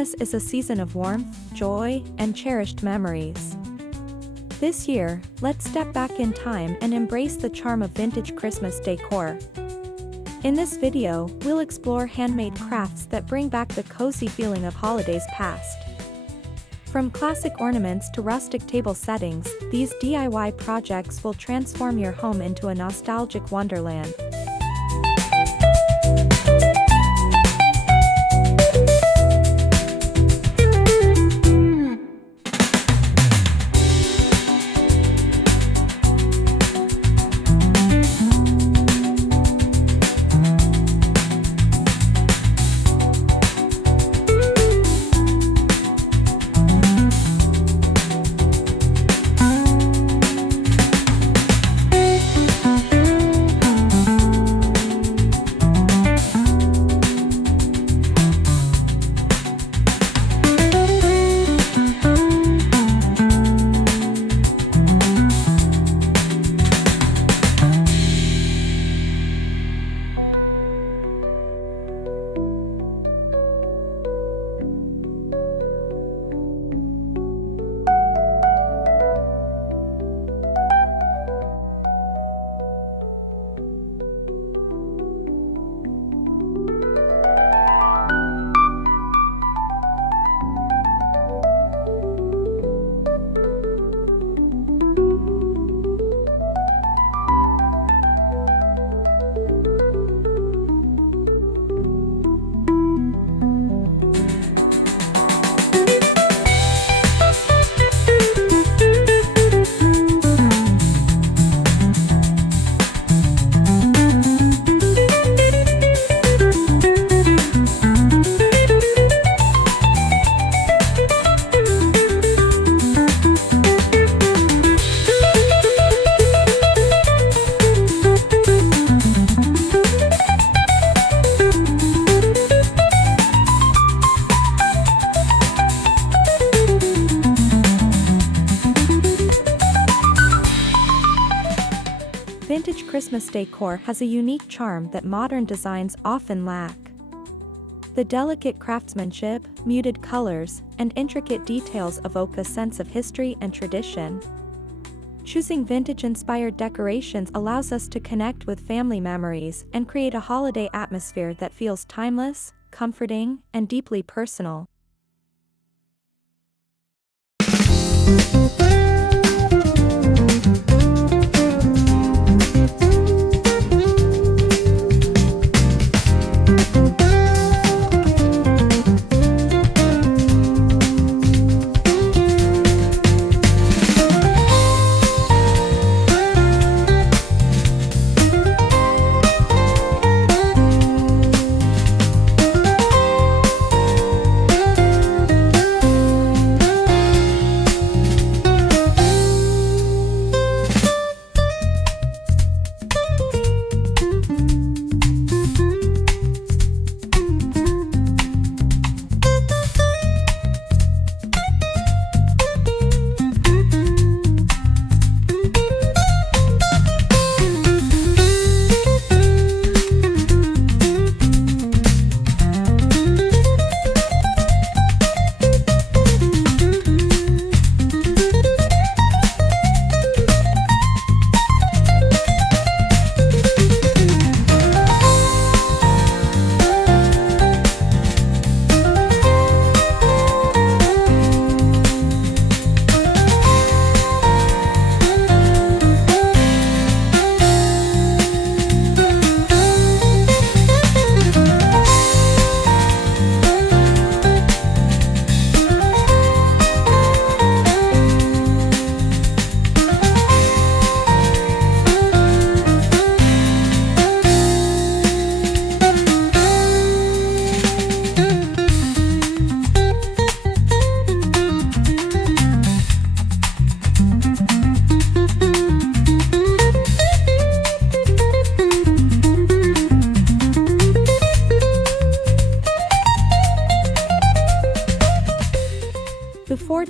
Christmas is a season of warmth, joy, and cherished memories. This year, let's step back in time and embrace the charm of vintage Christmas decor. In this video, we'll explore handmade crafts that bring back the cozy feeling of holidays past. From classic ornaments to rustic table settings, these DIY projects will transform your home into a nostalgic wonderland. Vintage Christmas decor has a unique charm that modern designs often lack. The delicate craftsmanship, muted colors, and intricate details evoke a sense of history and tradition. Choosing vintage-inspired decorations allows us to connect with family memories and create a holiday atmosphere that feels timeless, comforting, and deeply personal.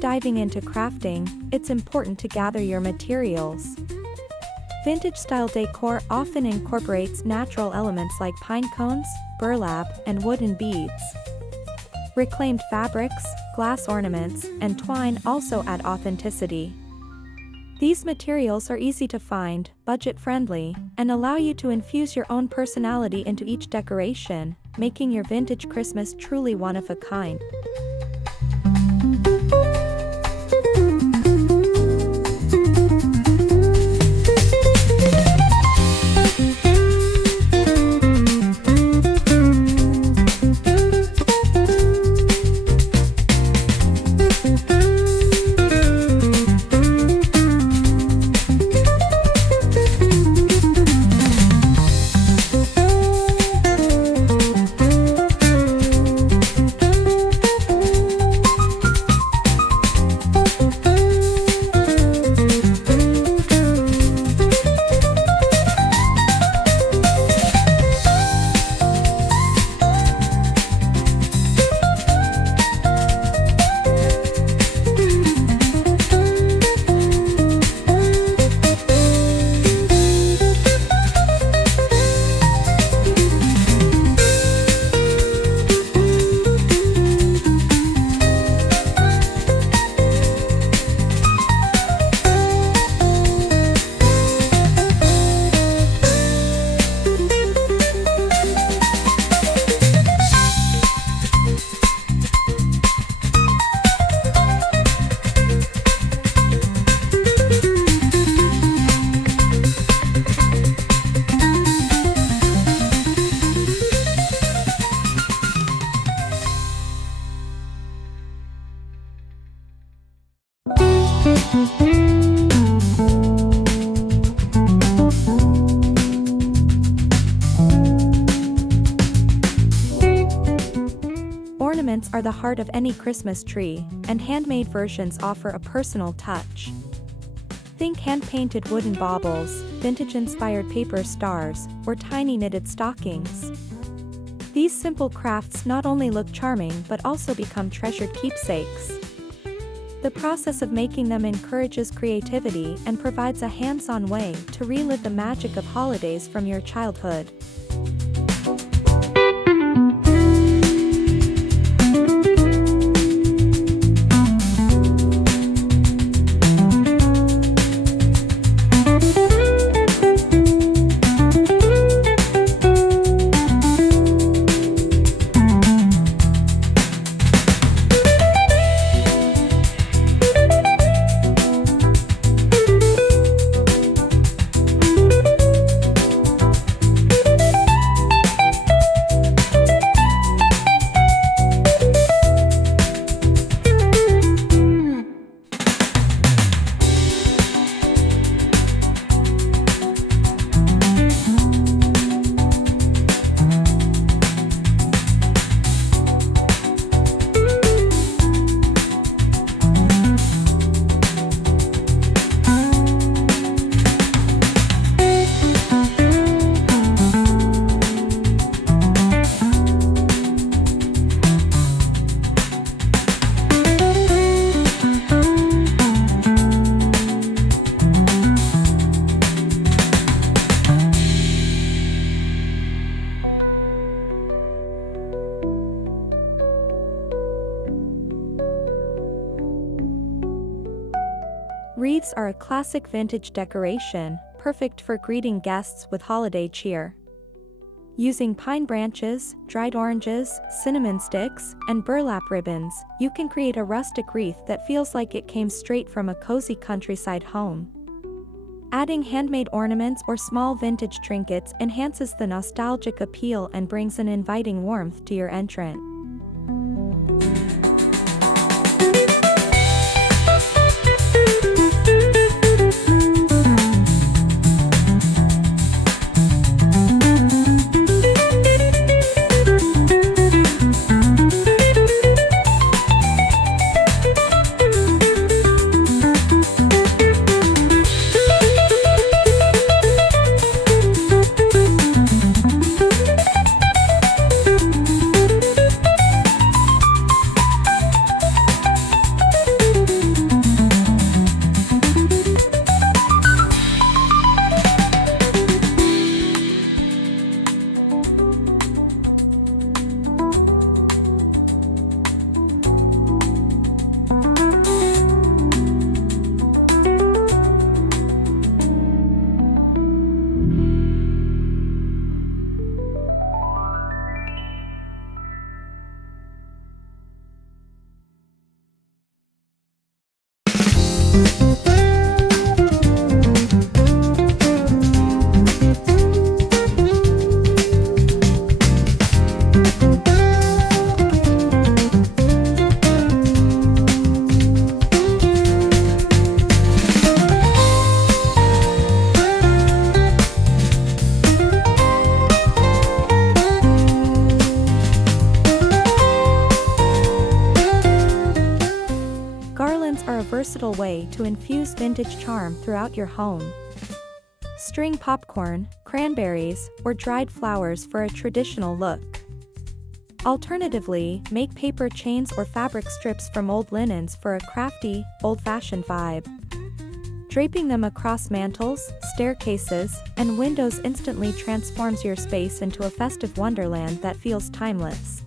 diving into crafting, it's important to gather your materials. Vintage-style decor often incorporates natural elements like pine cones, burlap, and wooden beads. Reclaimed fabrics, glass ornaments, and twine also add authenticity. These materials are easy to find, budget-friendly, and allow you to infuse your own personality into each decoration, making your vintage Christmas truly one of a kind. Ornaments are the heart of any Christmas tree, and handmade versions offer a personal touch. Think hand-painted wooden baubles, vintage-inspired paper stars, or tiny knitted stockings. These simple crafts not only look charming but also become treasured keepsakes. The process of making them encourages creativity and provides a hands-on way to relive the magic of holidays from your childhood. Wreaths are a classic vintage decoration, perfect for greeting guests with holiday cheer. Using pine branches, dried oranges, cinnamon sticks, and burlap ribbons, you can create a rustic wreath that feels like it came straight from a cozy countryside home. Adding handmade ornaments or small vintage trinkets enhances the nostalgic appeal and brings an inviting warmth to your entrance. Garlands are a versatile way to infuse vintage charm throughout your home. String popcorn, cranberries, or dried flowers for a traditional look. Alternatively, make paper chains or fabric strips from old linens for a crafty, old-fashioned vibe. Draping them across mantels, staircases, and windows instantly transforms your space into a festive wonderland that feels timeless.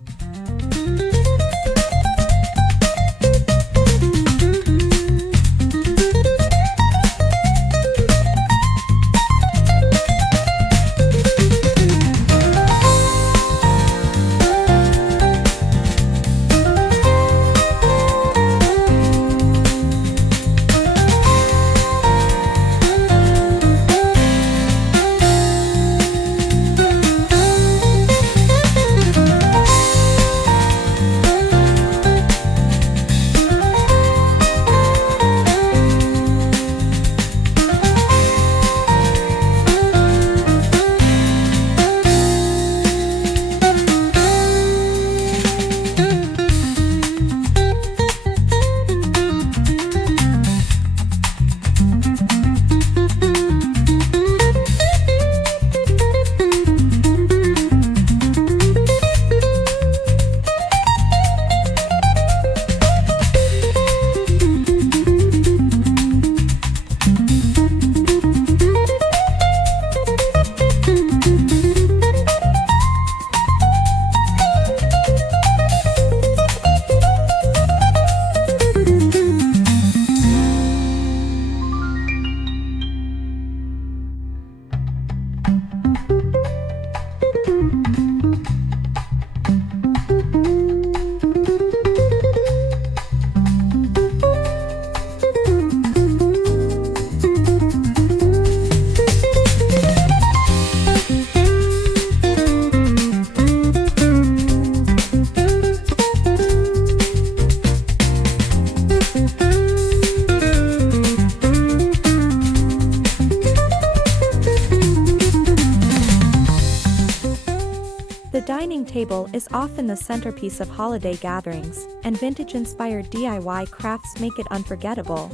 The dining table is often the centerpiece of holiday gatherings, and vintage-inspired DIY crafts make it unforgettable.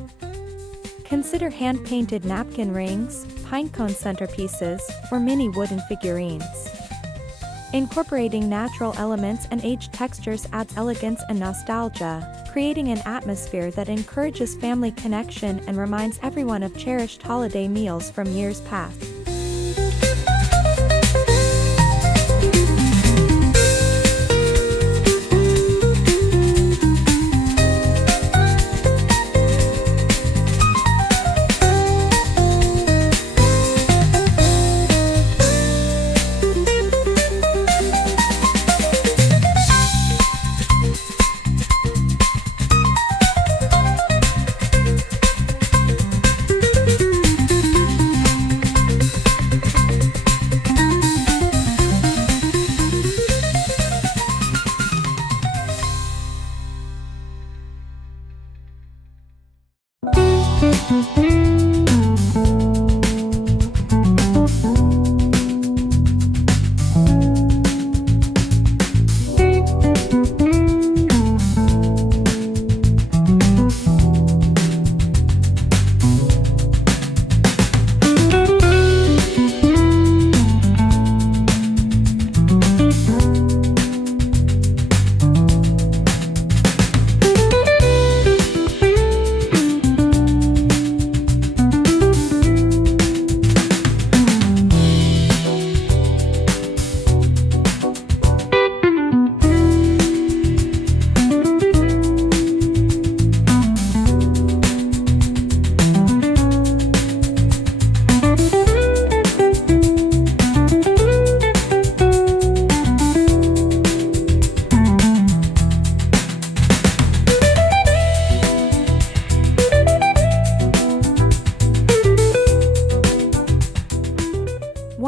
Consider hand-painted napkin rings, pinecone centerpieces, or mini wooden figurines. Incorporating natural elements and aged textures adds elegance and nostalgia, creating an atmosphere that encourages family connection and reminds everyone of cherished holiday meals from years past.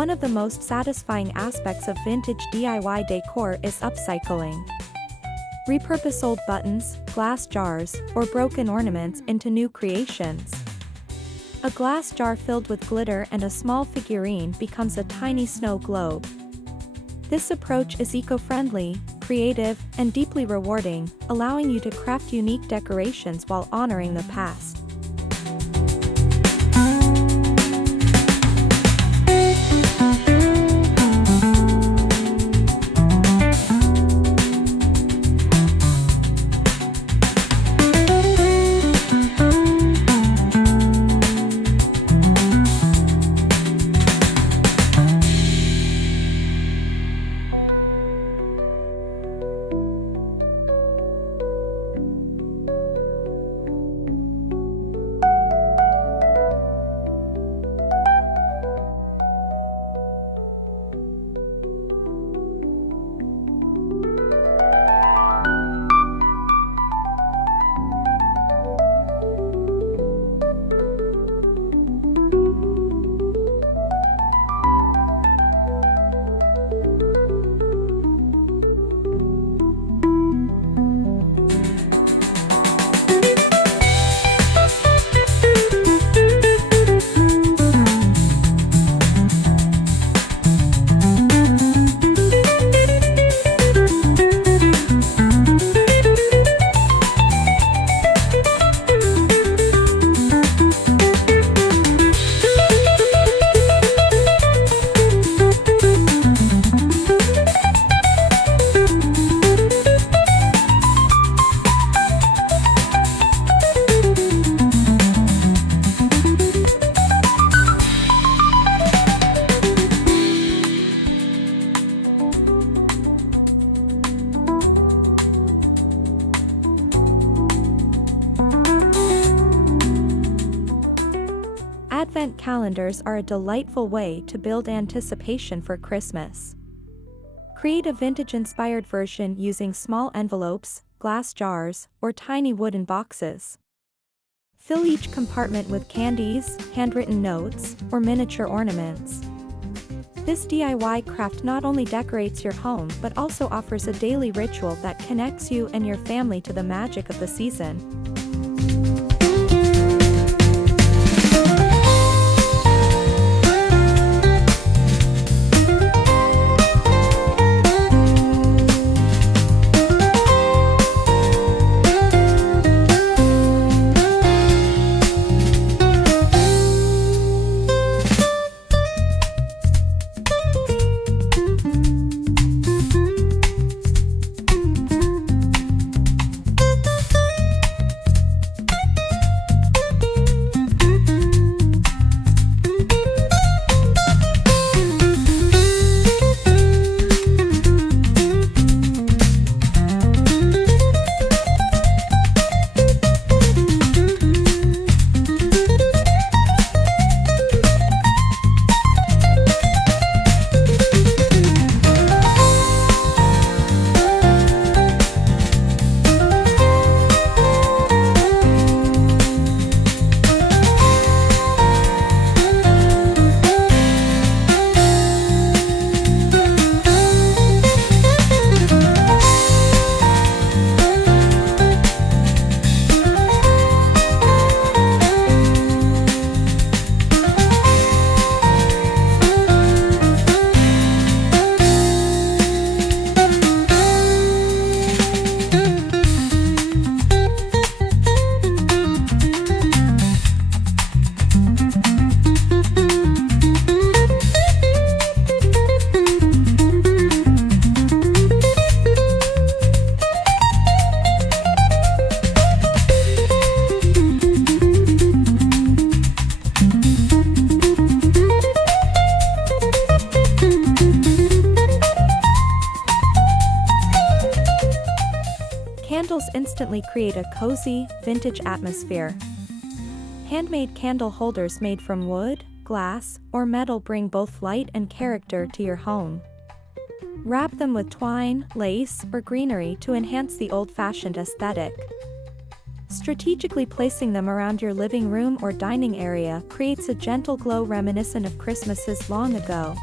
One of the most satisfying aspects of vintage DIY decor is upcycling. Repurpose old buttons, glass jars, or broken ornaments into new creations. A glass jar filled with glitter and a small figurine becomes a tiny snow globe. This approach is eco-friendly, creative, and deeply rewarding, allowing you to craft unique decorations while honoring the past. Advent calendars are a delightful way to build anticipation for Christmas. Create a vintage-inspired version using small envelopes, glass jars, or tiny wooden boxes. Fill each compartment with candies, handwritten notes, or miniature ornaments. This DIY craft not only decorates your home but also offers a daily ritual that connects you and your family to the magic of the season. Candles instantly create a cozy, vintage atmosphere. Handmade candle holders made from wood, glass, or metal bring both light and character to your home. Wrap them with twine, lace, or greenery to enhance the old-fashioned aesthetic. Strategically placing them around your living room or dining area creates a gentle glow reminiscent of Christmases long ago.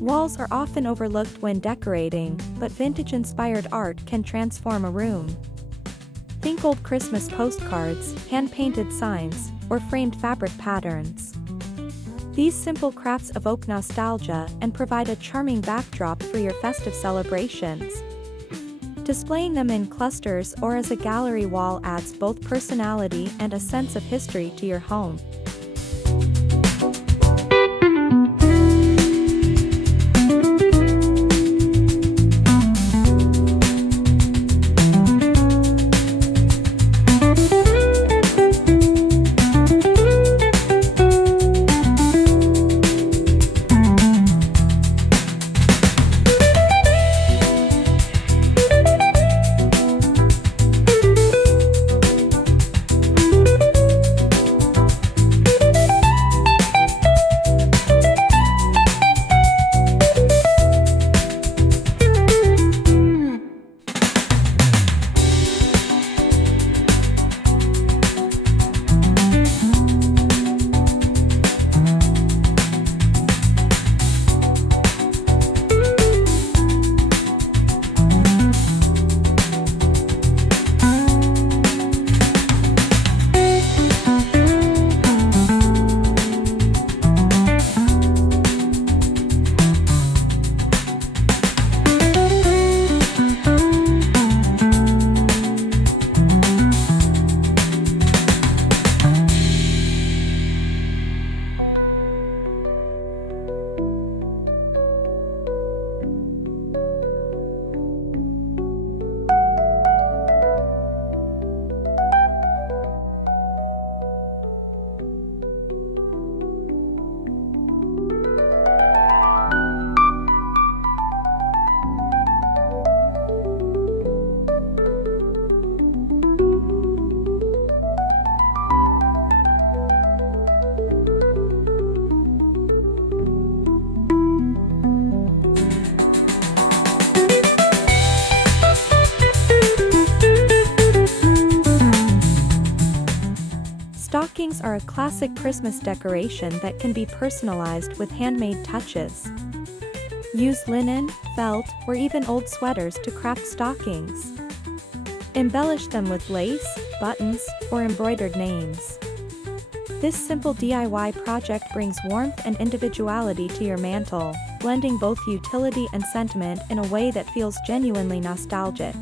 Walls are often overlooked when decorating, but vintage-inspired art can transform a room. Think old Christmas postcards, hand-painted signs, or framed fabric patterns. These simple crafts evoke nostalgia and provide a charming backdrop for your festive celebrations. Displaying them in clusters or as a gallery wall adds both personality and a sense of history to your home. Stockings are a classic Christmas decoration that can be personalized with handmade touches. Use linen, felt, or even old sweaters to craft stockings. Embellish them with lace, buttons, or embroidered names. This simple DIY project brings warmth and individuality to your mantle, blending both utility and sentiment in a way that feels genuinely nostalgic.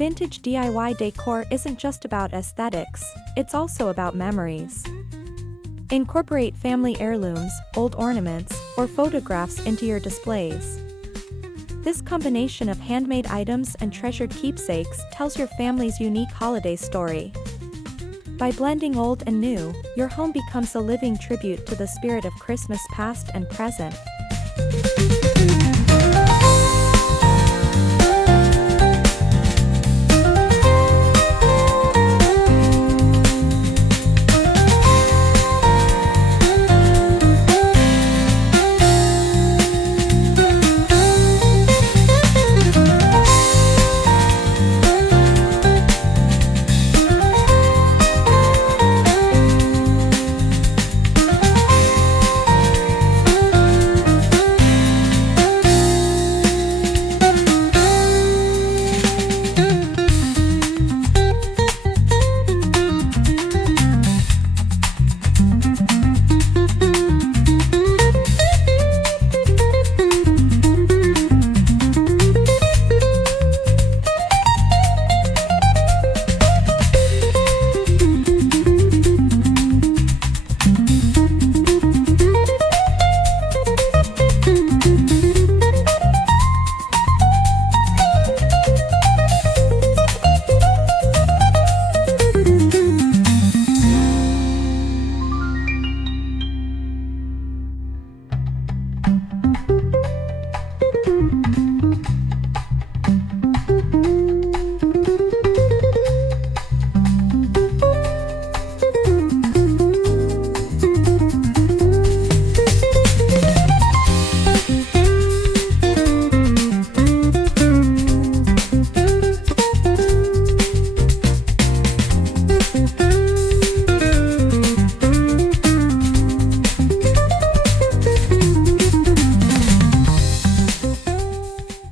Vintage DIY decor isn't just about aesthetics, it's also about memories. Incorporate family heirlooms, old ornaments, or photographs into your displays. This combination of handmade items and treasured keepsakes tells your family's unique holiday story. By blending old and new, your home becomes a living tribute to the spirit of Christmas past and present.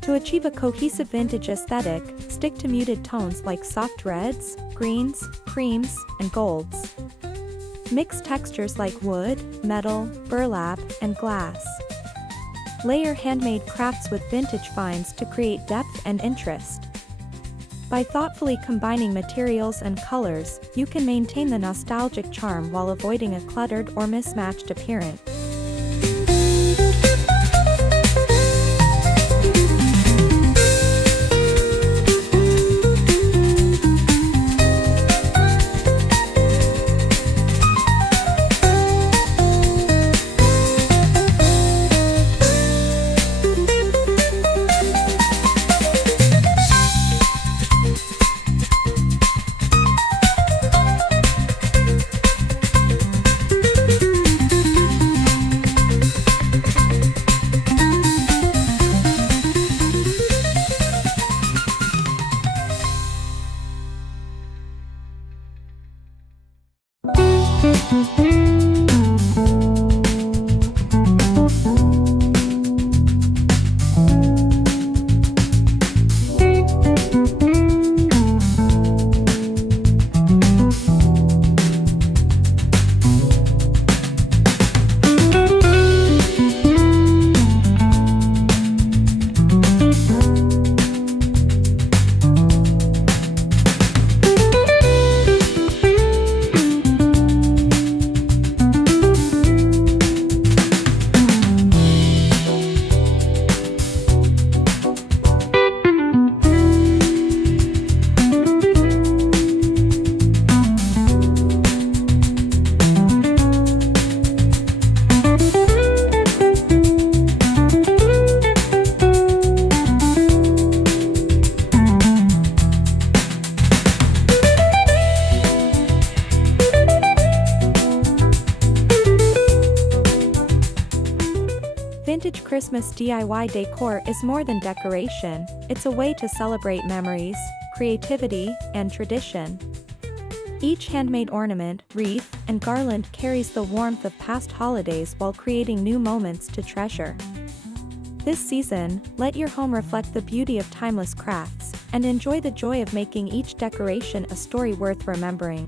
To achieve a cohesive vintage aesthetic, stick to muted tones like soft reds, greens, creams, and golds. Mix textures like wood, metal, burlap, and glass. Layer handmade crafts with vintage finds to create depth and interest. By thoughtfully combining materials and colors, you can maintain the nostalgic charm while avoiding a cluttered or mismatched appearance. Vintage Christmas DIY decor is more than decoration, it's a way to celebrate memories, creativity, and tradition. Each handmade ornament, wreath, and garland carries the warmth of past holidays while creating new moments to treasure. This season, let your home reflect the beauty of timeless crafts, and enjoy the joy of making each decoration a story worth remembering.